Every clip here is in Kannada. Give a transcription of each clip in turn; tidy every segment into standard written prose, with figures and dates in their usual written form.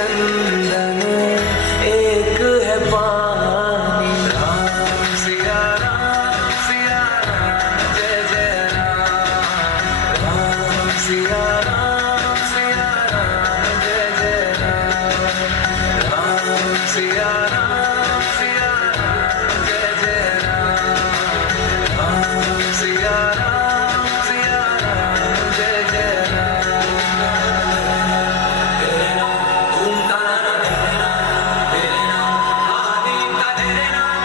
चंदन एक है पानी। राम सिया राम जय जय राम। राम सिया राम जय जय राम। राम सिया राम जय जय राम। राम सिया राम जय जय राम। तेरे नाम घूमता ना तेरे नाम आदि का तेरे नाम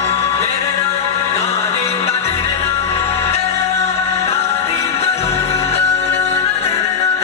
आदि का तेरे नाम आदि का तेरे नाम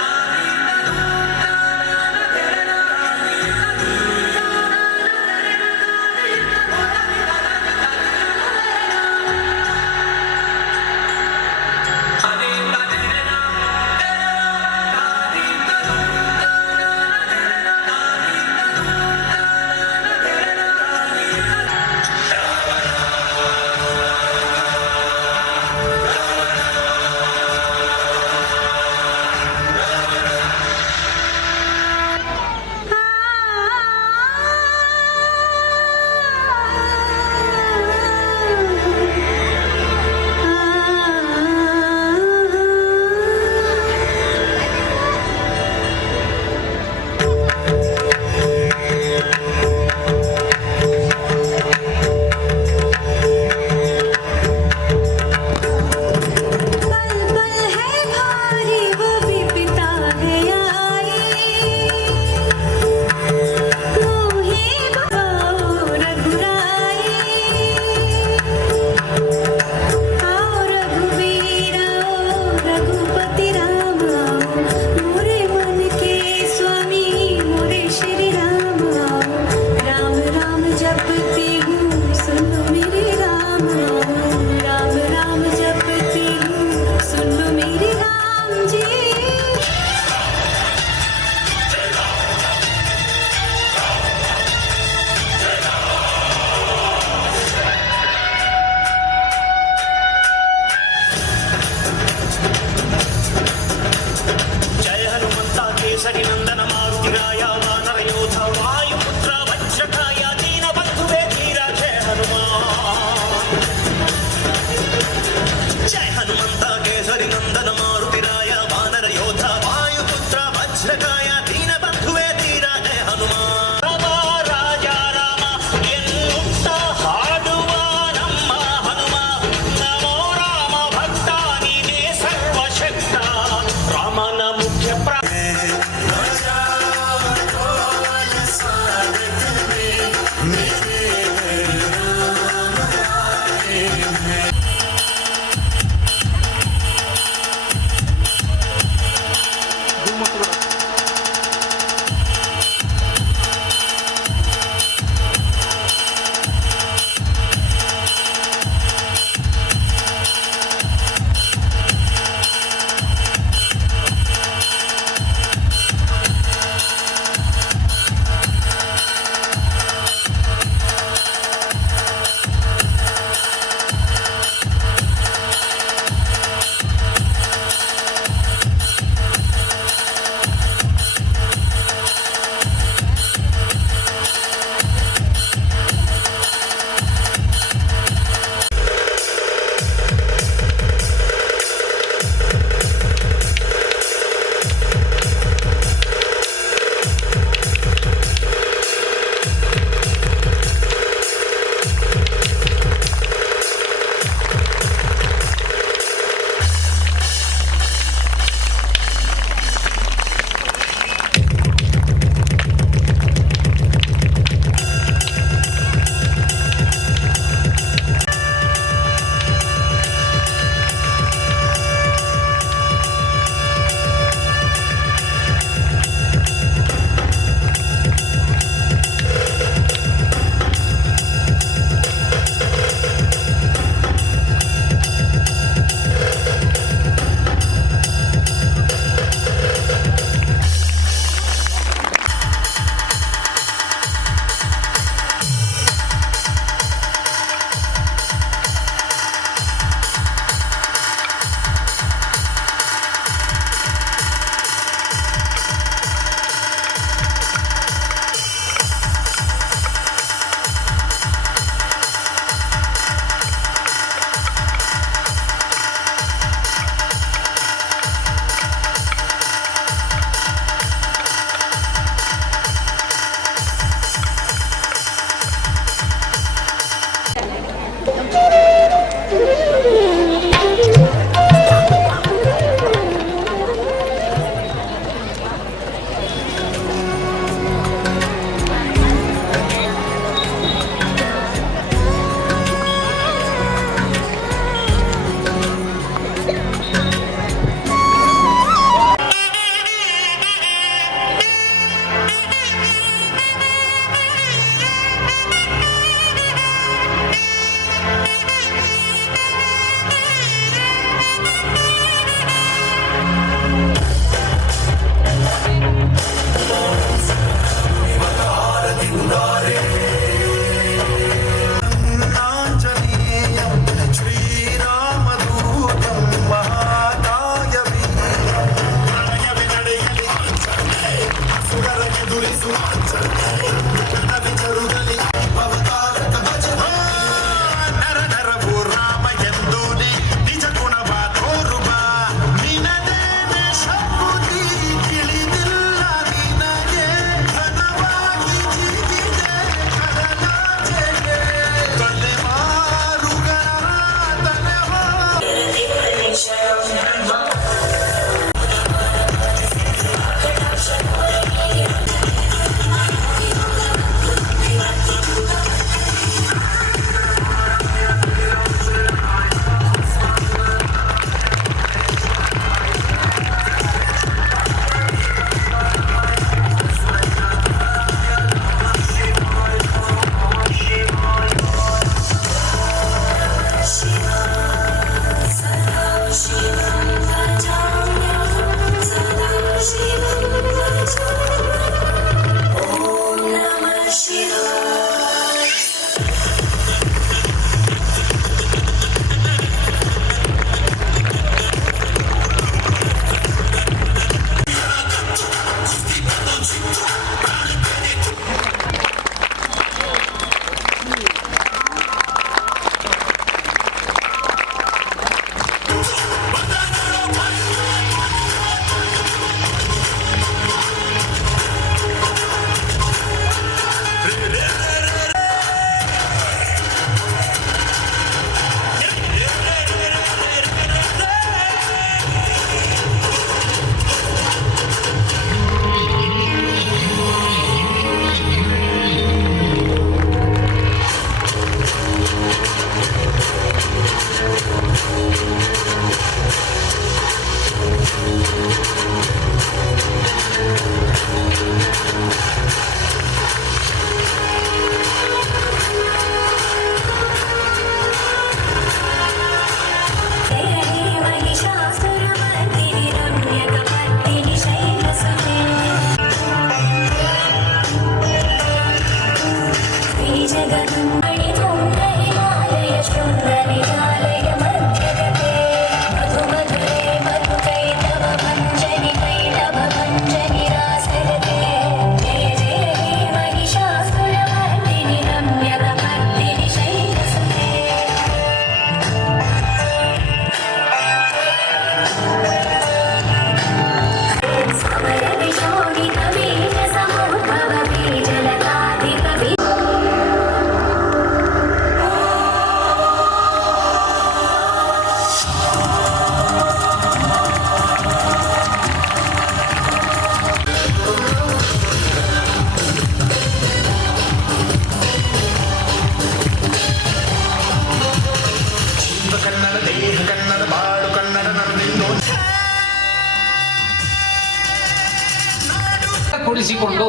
ಕೂಡಿಸಿಕೊಂಡು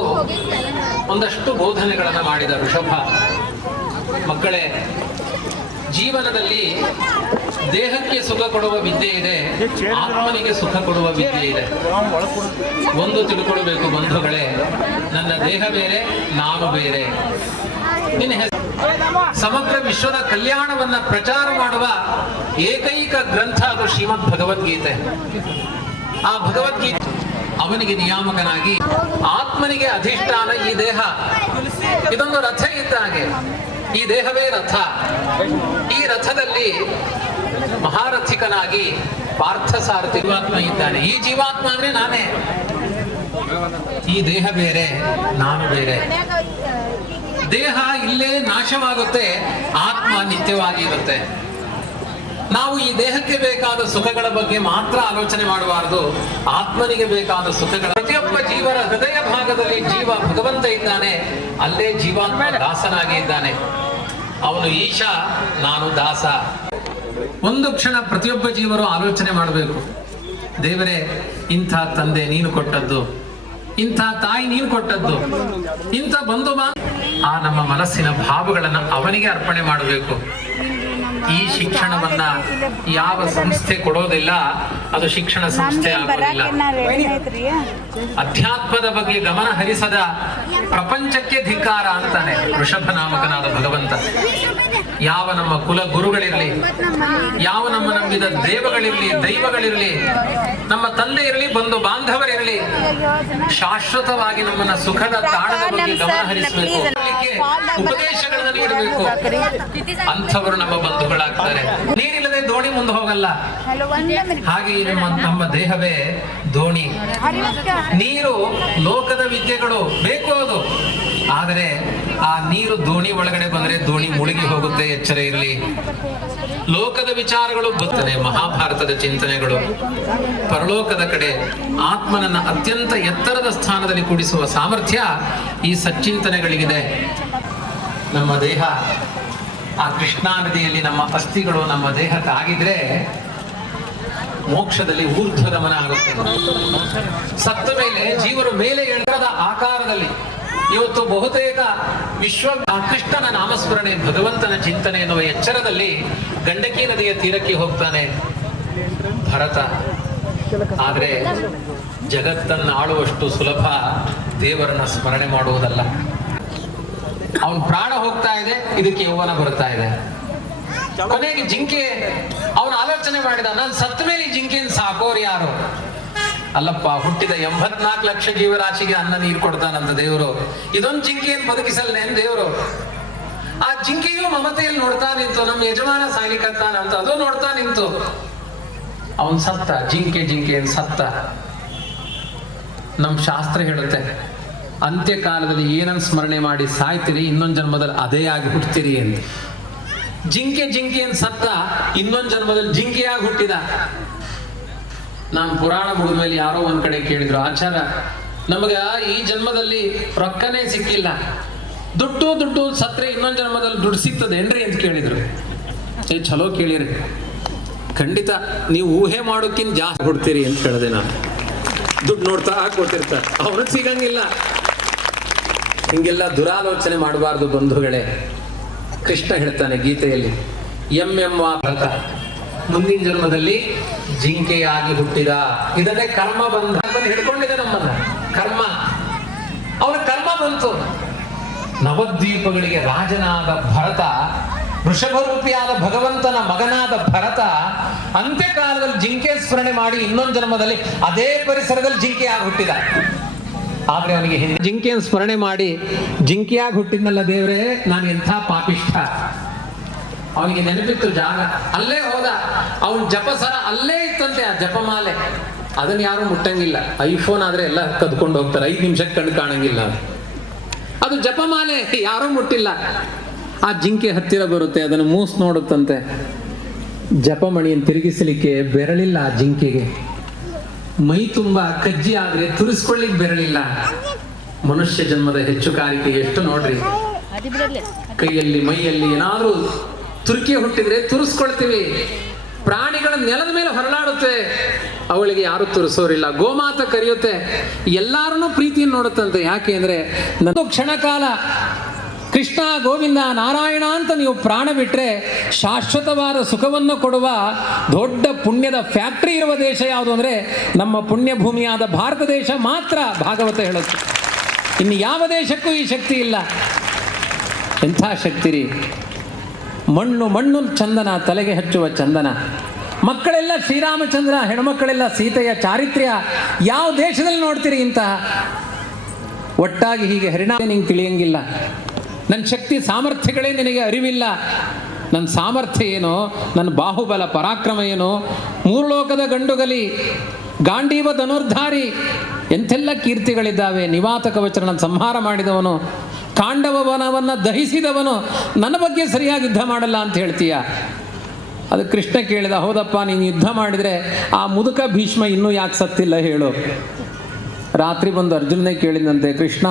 ಒಂದಷ್ಟು ಬೋಧನೆಗಳನ್ನು ಮಾಡಿದ ಋಷಭ. ಮಕ್ಕಳೇ, ಜೀವನದಲ್ಲಿ ದೇಹಕ್ಕೆ ಸುಖ ಕೊಡುವ ವಿದ್ಯೆ ಇದೆ, ಆತ್ಮನಿಗೆ ಸುಖ ಕೊಡುವ ವಿದ್ಯೆ ಇದೆ. ಒಂದು ತಿಳ್ಕೊಳ್ಬೇಕು ಬಂಧುಗಳೇ, ನನ್ನ ದೇಹ ಬೇರೆ, ನಾನು ಬೇರೆ. ನಿನ್ನ ಹೆಸರು ಸಮಗ್ರ ವಿಶ್ವದ ಕಲ್ಯಾಣವನ್ನ ಪ್ರಚಾರ ಮಾಡುವ ಏಕೈಕ ಗ್ರಂಥ ಅದು ಶ್ರೀಮದ್ ಭಗವದ್ಗೀತೆ. ಆ ಭಗವದ್ಗೀತೆ ಅವನಿಗೆ ನಿಯಾಮಕನಾಗಿ, ಆತ್ಮನಿಗೆ ಅಧಿಷ್ಠಾನ ಈ ದೇಹ. ಇದೊಂದು ರಥ ಇದ್ದ ಹಾಗೆ, ಈ ದೇಹವೇ ರಥ. ಈ ರಥದಲ್ಲಿ ಮಹಾರಥಿಕನಾಗಿ ಪಾರ್ಥಸಾರಥಿ ಜೀವಾತ್ಮ ಇದ್ದಾನೆ. ಈ ಜೀವಾತ್ಮ ಅಂದ್ರೆ ನಾನೇ. ಈ ದೇಹ ಬೇರೆ, ನಾನು ಬೇರೆ. ದೇಹ ಇಲ್ಲೇ ನಾಶವಾಗುತ್ತೆ, ಆತ್ಮ ನಿತ್ಯವಾಗಿ ಇರುತ್ತೆ. ನಾವು ಈ ದೇಹಕ್ಕೆ ಬೇಕಾದ ಸುಖಗಳ ಬಗ್ಗೆ ಮಾತ್ರ ಆಲೋಚನೆ ಮಾಡಬಾರದು, ಆತ್ಮನಿಗೆ ಬೇಕಾದ ಸುಖಗಳ. ಪ್ರತಿಯೊಬ್ಬ ಜೀವನ ಹೃದಯ ಭಾಗದಲ್ಲಿ ಜೀವ ಭಗವಂತ ಇದ್ದಾನೆ, ಅಲ್ಲೇ ಜೀವಾತ್ಮ ದಾಸನಾಗಿ ಇದ್ದಾನೆ. ಅವನು ಈಶ, ನಾನು ದಾಸ. ಒಂದು ಕ್ಷಣ ಪ್ರತಿಯೊಬ್ಬ ಜೀವರು ಆಲೋಚನೆ ಮಾಡಬೇಕು, ದೇವರೇ, ಇಂಥ ತಂದೆ ನೀನು ಕೊಟ್ಟದ್ದು, ಇಂಥ ತಾಯಿ ನೀನು ಕೊಟ್ಟದ್ದು, ಇಂಥ ಬಂಧು ಆ ನಮ್ಮ ಮನಸ್ಸಿನ ಭಾವಗಳನ್ನು ಅವನಿಗೆ ಅರ್ಪಣೆ ಮಾಡಬೇಕು. ಈ ಶಿಕ್ಷಣವನ್ನ ಯಾವ ಸಂಸ್ಥೆ ಕೊಡೋದಿಲ್ಲ, ಅದು ಶಿಕ್ಷಣ ಸಂಸ್ಥೆ ಆಗೋದಿಲ್ಲ. ಅಧ್ಯಾತ್ಮದ ಬಗ್ಗೆ ಗಮನ ಹರಿಸದ ಪ್ರಪಂಚಕ್ಕೆ ಧಿಕ್ಕಾರ ಅಂತಾನೆ ಋಷಭ ನಾಮಕನಾದ ಭಗವಂತ. ಯಾವ ನಮ್ಮ ಕುಲ ಗುರುಗಳಿರ್ಲಿ, ಯಾವ ನಮ್ಮ ನಂಬಿದ ದೈವಗಳಿರ್ಲಿ, ನಮ್ಮ ತಂದೆ ಇರಲಿ, ಬಂಧು ಬಾಂಧವರಿರಲಿ, ಶಾಶ್ವತವಾಗಿ ನಮ್ಮನ್ನ ಸುಖದ ತಾಣದ ಬಗ್ಗೆ ಗಮನ ಹರಿಸಬೇಕು, ಉಪದೇಶಗಳನ್ನು ನೀಡಬೇಕು. ಅಂಥವರು ನಮ್ಮ ಬಂಧುಗಳಾಗ್ತಾರೆ. ನೀರಿಲ್ಲದೆ ದೋಣಿ ಮುಂದೆ ಹೋಗಲ್ಲ. ಹಾಗೆ ನಮ್ಮ ದೇಹವೇ ದೋಣಿ. ನೀರು ಲೋಕದ ವಿದ್ಯೆಗಳು ಬೇಕು ಅದು, ಆದರೆ ಆ ನೀರು ದೋಣಿ ಒಳಗಡೆ ಬಂದ್ರೆ ದೋಣಿ ಮುಳುಗಿ ಹೋಗುತ್ತೆ, ಎಚ್ಚರ ಇರಲಿ. ಲೋಕದ ವಿಚಾರಗಳು ಬರ್ತದೆ, ಮಹಾಭಾರತದ ಚಿಂತನೆಗಳು. ಪರಲೋಕದ ಕಡೆ ಆತ್ಮನನ್ನ ಅತ್ಯಂತ ಎತ್ತರದ ಸ್ಥಾನದಲ್ಲಿ ಕೂಡಿಸುವ ಸಾಮರ್ಥ್ಯ ಈ ಸಚ್ಚಿಂತನೆಗಳಿಗಿದೆ. ನಮ್ಮ ದೇಹ ಆ ಕೃಷ್ಣಾ ನದಿಯಲ್ಲಿ ನಮ್ಮ ಅಸ್ಥಿಗಳು ನಮ್ಮ ದೇಹಕ್ಕೆ ಆಗಿದ್ರೆ ಮೋಕ್ಷದಲ್ಲಿ ಊರ್ಧ್ವಗಮನ ಆಗುತ್ತೆ. ಸತ್ತ ಮೇಲೆ ಜೀವರು ಮೇಲೆ ಎಳೆದ ಆಕಾರದಲ್ಲಿ ಇವತ್ತು ಬಹುತೇಕ ವಿಶ್ವ ಆ ಕೃಷ್ಣನ ನಾಮಸ್ಮರಣೆ, ಭಗವಂತನ ಚಿಂತನೆ ಎನ್ನುವ ಎಚ್ಚರದಲ್ಲಿ ಗಂಡಕಿ ನದಿಯ ತೀರಕ್ಕೆ ಹೋಗ್ತಾನೆ ಭರತ. ಆದ್ರೆ ಜಗತ್ತನ್ನ ಆಳುವಷ್ಟು ಸುಲಭ ದೇವರನ್ನ ಸ್ಮರಣೆ ಮಾಡುವುದಲ್ಲ. ಅವನ ಪ್ರಾಣ ಹೋಗ್ತಾ ಇದೆ, ಇದಕ್ಕೆ ಯೌವನ ಬರ್ತಾ ಇದೆ. ಕೊನೆಗೆ ಜಿಂಕೆ ಅವನ ಆಲೋಚನೆ ಮಾಡಿದ, ನಾನು ಸತ್ತ ಮೇಲೆ ಈ ಜಿಂಕೆಯನ್ನು ಸಾಕೋರು ಯಾರು? ಅಲ್ಲಪ್ಪ, ಹುಟ್ಟಿದ 84 ಲಕ್ಷ ಜೀವರಾಶಿಗೆ ಅನ್ನ ನೀರು ಕೊಡ್ತಾನಂತ ದೇವರು, ಇದೊಂದು ಜಿಂಕೆಯನ್ನು ಬದುಕಿಸಲ್ನೇನು ದೇವರು? ಆ ಜಿಂಕೆಯು ಮಮತೆಯಲ್ಲಿ ನೋಡ್ತಾ ನಿಂತು, ನಮ್ಮ ಯಜಮಾನ ಸಾಯ್ಲಿಕ್ಕಂತ ಅದು ನೋಡ್ತಾ ನಿಂತು. ಅವನ್ ಸತ್ತ, ಜಿಂಕೆಯನ್ನು ಸತ್ತ. ನಮ್ ಶಾಸ್ತ್ರ ಹೇಳುತ್ತೆ, ಅಂತ್ಯಕಾಲದಲ್ಲಿ ಏನನ್ನು ಸ್ಮರಣೆ ಮಾಡಿ ಸಾಯ್ತೀರಿ, ಇನ್ನೊಂದು ಜನ್ಮದಲ್ಲಿ ಅದೇ ಆಗಿ ಹುಟ್ಟುತ್ತೀರಿ ಅಂತ. ಜಿಂಕೆಯನ್ನು ಸತ್ತ, ಇನ್ನೊಂದು ಜನ್ಮದಲ್ಲಿ ಜಿಂಕೆಯಾಗಿ ಹುಟ್ಟಿದ. ನಾನು ಪುರಾಣ ಮುಗಿದ ಮೇಲೆ ಯಾರೋ ಒಂದ್ ಕಡೆ ಕೇಳಿದ್ರು, ಆಚಾರ, ನಮಗ ಈ ಜನ್ಮದಲ್ಲಿ ರೊಕ್ಕನೇ ಸಿಕ್ಕಿಲ್ಲ, ದುಡ್ಡು ಸತ್ರೆ ಇನ್ನೊಂದು ಜನ್ಮದಲ್ಲಿ ದುಡ್ಡು ಸಿಗ್ತದೆ ಏನ್ರಿ ಅಂತ ಕೇಳಿದ್ರು. ಚಲೋ ಕೇಳಿರಿ, ಖಂಡಿತ ನೀವು ಊಹೆ ಮಾಡೋಕ್ಕಿಂತ ಜಾಸ್ತಿ ಹುಡ್ತೀರಿ ಅಂತ ಹೇಳಿದೆ ನಾನು. ದುಡ್ಡು ನೋಡ್ತಾ ಕೊಟ್ಟಿರ್ತಾರೆ, ಅವ್ರಿಗೆ ಸಿಗಂಗಿಲ್ಲ. ಹಿಂಗೆಲ್ಲ ದುರಾಲೋಚನೆ ಮಾಡಬಾರ್ದು ಬಂಧುಗಳೇ. ಕೃಷ್ಣ ಹೇಳ್ತಾನೆ ಗೀತೆಯಲ್ಲಿ, ಭರತ ಮುಂದಿನ ಜನ್ಮದಲ್ಲಿ ಜಿಂಕೆಯಾಗಿ ಹುಟ್ಟಿದ. ಇದನ್ನೇ ಕರ್ಮ ಬಂಧ ಹಿಡ್ಕೊಂಡಿದೆ ನಮ್ಮನ್ನ. ಕರ್ಮ, ಅವನ ಕರ್ಮ ಬಂತು. ನವದ್ವೀಪಗಳಿಗೆ ರಾಜನಾದ ಭರತ, ವೃಷಭರೂಪಿಯಾದ ಭಗವಂತನ ಮಗನಾದ ಭರತ ಅಂತ್ಯಕಾಲದಲ್ಲಿ ಜಿಂಕೆ ಸ್ಮರಣೆ ಮಾಡಿ ಇನ್ನೊಂದು ಜನ್ಮದಲ್ಲಿ ಅದೇ ಪರಿಸರದಲ್ಲಿ ಜಿಂಕೆಯಾಗಿ ಹುಟ್ಟಿದ. ಆದ್ರೆ ಅವನಿಗೆ ಜಿಂಕೆಯನ್ನು ಸ್ಮರಣೆ ಮಾಡಿ ಜಿಂಕೆಯಾಗಿ ಹುಟ್ಟಿದ್ನಲ್ಲ ದೇವ್ರೆ, ನಾನು ಎಂಥ ಪಾಪಿಷ್ಠ. ಅವನಿಗೆ ನೆನಪಿತ್ತು ಜಾಗ, ಅಲ್ಲೇ ಹೋದ. ಅವನ್ ಜಪಸರ ಅಲ್ಲೇ ಇತ್ತಂತೆ, ಆ ಜಪಮಾಲೆ. ಅದನ್ನ ಯಾರು ಮುಟ್ಟಂಗಿಲ್ಲ. ಐಫೋನ್ ಆದ್ರೆ ಎಲ್ಲ ಕದ್ಕೊಂಡು ಹೋಗ್ತಾರೆ, 5 ನಿಮಿಷಕ್ಕೆ ಕಣ್ಣು ಕಾಣಂಗಿಲ್ಲ. ಅದು ಜಪಮಾಲೆ ಯಾರೂ ಮುಟ್ಟಿಲ್ಲ. ಆ ಜಿಂಕೆ ಹತ್ತಿರ ಬರುತ್ತೆ, ಅದನ್ನು ಮೂಸ್ ನೋಡುತ್ತಂತೆ. ಜಪಮಣಿಯನ್ನು ತಿರುಗಿಸಲಿಕ್ಕೆ ಬೆರಳಿಲ್ಲ ಆ ಜಿಂಕೆಗೆ. ಮೈ ತುಂಬಾ ಕಜ್ಜಿ ಆದ್ರೆ ತುರಿಸ್ಕೊಳ್ಳಿಕ್ ಬೆರಳಿಲ್ಲ. ಮನುಷ್ಯ ಜನ್ಮದ ಹೆಚ್ಚು ಕಾರಿಕೆ ಎಷ್ಟು ನೋಡ್ರಿ. ಕೈಯಲ್ಲಿ ಮೈಯಲ್ಲಿ ಏನಾದ್ರೂ ತುರ್ಕಿ ಹುಟ್ಟಿದ್ರೆ ತುರಿಸ್ಕೊಳ್ತೀವಿ. ಪ್ರಾಣಿಗಳ ನೆಲದ ಮೇಲೆ ಹೊರಳಾಡುತ್ತೆ, ಅವಳಿಗೆ ಯಾರು ತುರಿಸೋರಿಲ್ಲ. ಗೋಮಾತ ಕರೆಯುತ್ತೆ, ಎಲ್ಲಾರನ್ನೂ ಪ್ರೀತಿಯನ್ನು ನೋಡುತ್ತಂತೆ. ಯಾಕೆ ಅಂದರೆ ನನ್ನ ಕ್ಷಣಕಾಲ ಕೃಷ್ಣ ಗೋವಿಂದ ನಾರಾಯಣ ಅಂತ ನೀವು ಪ್ರಾಣ ಬಿಟ್ಟರೆ ಶಾಶ್ವತವಾದ ಸುಖವನ್ನು ಕೊಡುವ ದೊಡ್ಡ ಪುಣ್ಯದ ಫ್ಯಾಕ್ಟ್ರಿ ಇರುವ ದೇಶ ಯಾವುದು ಅಂದರೆ ನಮ್ಮ ಪುಣ್ಯ ಭೂಮಿಯಾದ ಭಾರತ ದೇಶ ಮಾತ್ರ. ಭಾಗವತ ಹೇಳುತ್ತೆ, ಇನ್ನು ಯಾವ ದೇಶಕ್ಕೂ ಈ ಶಕ್ತಿ ಇಲ್ಲ. ಎಂಥ ಶಕ್ತಿ ರೀ! ಮಣ್ಣು ಚಂದನ, ತಲೆಗೆ ಹಚ್ಚುವ ಚಂದನ. ಮಕ್ಕಳೆಲ್ಲ ಶ್ರೀರಾಮಚಂದ್ರ, ಹೆಣ್ಮಕ್ಕಳೆಲ್ಲ ಸೀತೆಯ ಚಾರಿತ್ರ್ಯ. ಯಾವ ದೇಶದಲ್ಲಿ ನೋಡ್ತೀರಿ ಇಂತಹ? ಒಟ್ಟಾಗಿ ಹೀಗೆ ಹರಿಣ ನಿಂಗೆ ತಿಳಿಯಂಗಿಲ್ಲ. ನನ್ನ ಶಕ್ತಿ ಸಾಮರ್ಥ್ಯಗಳೇ ನಿನಗೆ ಅರಿವಿಲ್ಲ. ನನ್ನ ಸಾಮರ್ಥ್ಯ ಏನೋ, ನನ್ನ ಬಾಹುಬಲ ಪರಾಕ್ರಮ ಏನೋ, ಮೂರು ಲೋಕದ ಗಂಡುಗಲಿ, ಗಾಂಡೀವ ಧನುರ್ಧಾರಿ, ಎಂಥೆಲ್ಲ ಕೀರ್ತಿಗಳಿದ್ದಾವೆ. ನಿವಾತ ಕವಚರನ ಸಂಹಾರ ಮಾಡಿದವನು, ಕಾಂಡವ ವನವನ್ನು ದಹಿಸಿದವನು, ನನ್ನ ಬಗ್ಗೆ ಸರಿಯಾಗಿ ಯುದ್ಧ ಮಾಡಲ್ಲ ಅಂತ ಹೇಳ್ತೀಯ. ಅದು ಕೃಷ್ಣ ಕೇಳಿದ, ಹೌದಪ್ಪ, ನೀನು ಯುದ್ಧ ಮಾಡಿದರೆ ಆ ಮುದುಕ ಭೀಷ್ಮ ಇನ್ನೂ ಯಾಕೆ ಸತ್ತಿಲ್ಲ ಹೇಳು. ರಾತ್ರಿ ಬಂದು ಅರ್ಜುನನೇ ಕೇಳಿದಂತೆ, ಕೃಷ್ಣ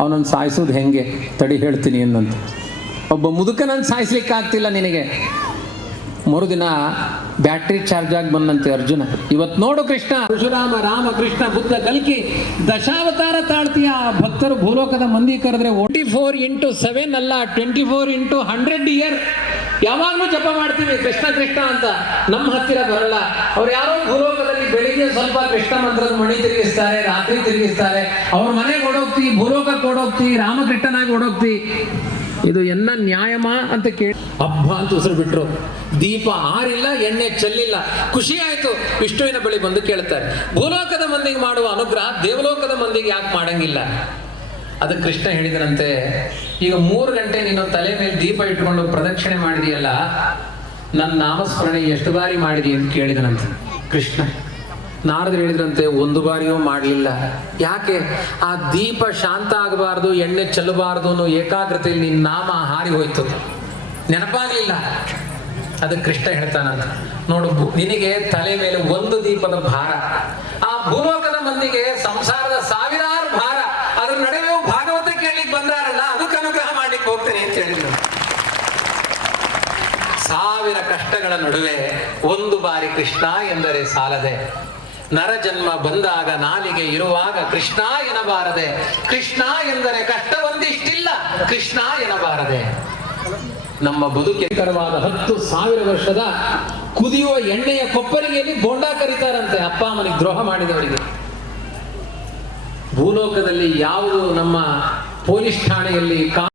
ಅವನನ್ನು ಸಾಯಿಸೋದು ಹೆಂಗೆ ತಡಿ ಹೇಳ್ತೀನಿ ಅನ್ನಂತೆ. ಒಬ್ಬ ಮುದುಕನನ್ನು ಸಾಯಿಸ್ಲಿಕ್ಕೆ ಆಗ್ತಿಲ್ಲ ನಿನಗೆ. ಮರುದಿನ ಬ್ಯಾಟ್ರಿ ಚಾರ್ಜ್ ಆಗಿ ಬಂದಂತೆ ಅರ್ಜುನ. ಇವತ್ತು ನೋಡು ಕೃಷ್ಣ, ಪರಶುರಾಮ, ರಾಮ, ಕೃಷ್ಣ, ಬುದ್ಧ, ಕಲ್ಕಿ ದಶಾವತಾರ ತಾಳ್ತೀಯ. ಭಕ್ತರು ಭೂಲೋಕದ ಮಂದಿ ಕರೆದ್ರೆ 24x7 ಅಲ್ಲ, 24x100 ಇಯರ್ ಯಾವಾಗಲೂ ಜಪ ಮಾಡ್ತೀವಿ ಕೃಷ್ಣ ಕೃಷ್ಣ ಅಂತ. ನಮ್ಮ ಹತ್ತಿರ ಬರಲ್ಲ. ಅವ್ರು ಯಾರೋ ಭೂಲೋಕದಲ್ಲಿ ಬೆಳಿಗ್ಗೆ ಸ್ವಲ್ಪ ಕೃಷ್ಣ ಮಂತ್ರದ ಮಣಿ ತಿರುಗಿಸ್ತಾರೆ, ರಾತ್ರಿ ತಿರುಗಿಸ್ತಾರೆ. ಅವ್ರ ಮನೆಗೆ ಓಡೋಗ್ತಿ, ಭೂಲೋಕಕ್ಕೆ ಓಡೋಗ್ತಿ, ರಾಮಕೃಷ್ಣನಾಗಿ ಓಡೋಗ್ತಿ. ಇದು ಎನ್ನ ನ್ಯಾಯಮ ಅಂತ ಕೇಳಿ ಹಬ್ಬ ಅಂತ ಉಸಿರು ಬಿಟ್ರು. ದೀಪ ಆರಿಲ್ಲ, ಎಣ್ಣೆ ಚೆಲ್ಲಿಲ್ಲ. ಖುಷಿ ಆಯ್ತು. ವಿಷ್ಣುವಿನ ಬಳಿ ಬಂದು ಕೇಳ್ತಾರೆ, ಭೂಲೋಕದ ಮಂದಿಗೆ ಮಾಡುವ ಅನುಗ್ರಹ ದೇವಲೋಕದ ಮಂದಿಗೆ ಯಾಕೆ ಮಾಡಂಗಿಲ್ಲ? ಅದಕ್ಕೆ ಕೃಷ್ಣ ಹೇಳಿದನಂತೆ, ಈಗ 3 ಗಂಟೆ ನೀನು ತಲೆ ಮೇಲೆ ದೀಪ ಇಟ್ಕೊಂಡು ಪ್ರದಕ್ಷಿಣೆ ಮಾಡಿದೆಯಲ್ಲ, ನನ್ನ ನಾಮಸ್ಮರಣೆ ಎಷ್ಟು ಬಾರಿ ಮಾಡಿದಿ ಅಂತ ಕೇಳಿದನಂತೆ ಕೃಷ್ಣ. ನಾರದ್ರು ಹೇಳಿದ್ರಂತೆ, 1 ಬಾರಿಯೂ ಮಾಡಲಿಲ್ಲ. ಯಾಕೆ? ಆ ದೀಪ ಶಾಂತ ಆಗಬಾರ್ದು, ಎಣ್ಣೆ ಚೆಲ್ಲಬಾರ್ದು ಅನ್ನೋ ಏಕಾಗ್ರತೆಯಲ್ಲಿ ನಿನ್ನ ನಾಮ ಹಾರಿ ಹೋಯ್ತು, ನೆನಪಾಗಲಿಲ್ಲ. ಅದಕ್ಕೆ ಕೃಷ್ಣ ಹೇಳ್ತಾನಂತ, ನೋಡು, ನಿನಗೆ ತಲೆ ಮೇಲೆ 1 ದೀಪದ ಭಾರ, ಆ ಭೂಲೋಕದ ಮಂದಿಗೆ ಸಂಸಾರದ 1000 ಭಾರ. ಅದ್ರ ನಡುವೆ ಭಾಗವತ ಕೇಳಲಿಕ್ಕೆ ಬಂದಾರಲ್ಲ, ಅದಕ್ಕೆ ಅನುಗ್ರಹ ಮಾಡ್ಲಿಕ್ಕೆ ಹೋಗ್ತೇನೆ ಅಂತ ಹೇಳಿದ್ರು. 1000 ಕಷ್ಟಗಳ ನಡುವೆ 1 ಬಾರಿ ಕೃಷ್ಣ ಎಂದರೆ ಸಾಲದೆ. ನರಜನ್ಮ ಬಂದಾಗ ನಾಲಿಗೆ ಇರುವಾಗ ಕೃಷ್ಣ ಎನ್ನಬಾರದೆ. ಕೃಷ್ಣ ಎಂದರೆ ಕಷ್ಟ ಒಂದಿಷ್ಟಿಲ್ಲ, ಕೃಷ್ಣ ಎನ್ನಬಾರದೆ. ನಮ್ಮ ಬದುಕೇಕರವಾದ 10,000 ವರ್ಷದ ಕುದಿಯುವ ಎಣ್ಣೆಯ ಕೊಪ್ಪರಿಗೆಯಲ್ಲಿ ಬೋಂಡ ಕರೀತಾರಂತೆ ಅಪ್ಪ ಅಮ್ಮನಿಗೆ ದ್ರೋಹ ಮಾಡಿದವರಿಗೆ. ಭೂಲೋಕದಲ್ಲಿ ಯಾವುದು ನಮ್ಮ ಪೊಲೀಸ್ ಠಾಣೆಯಲ್ಲಿ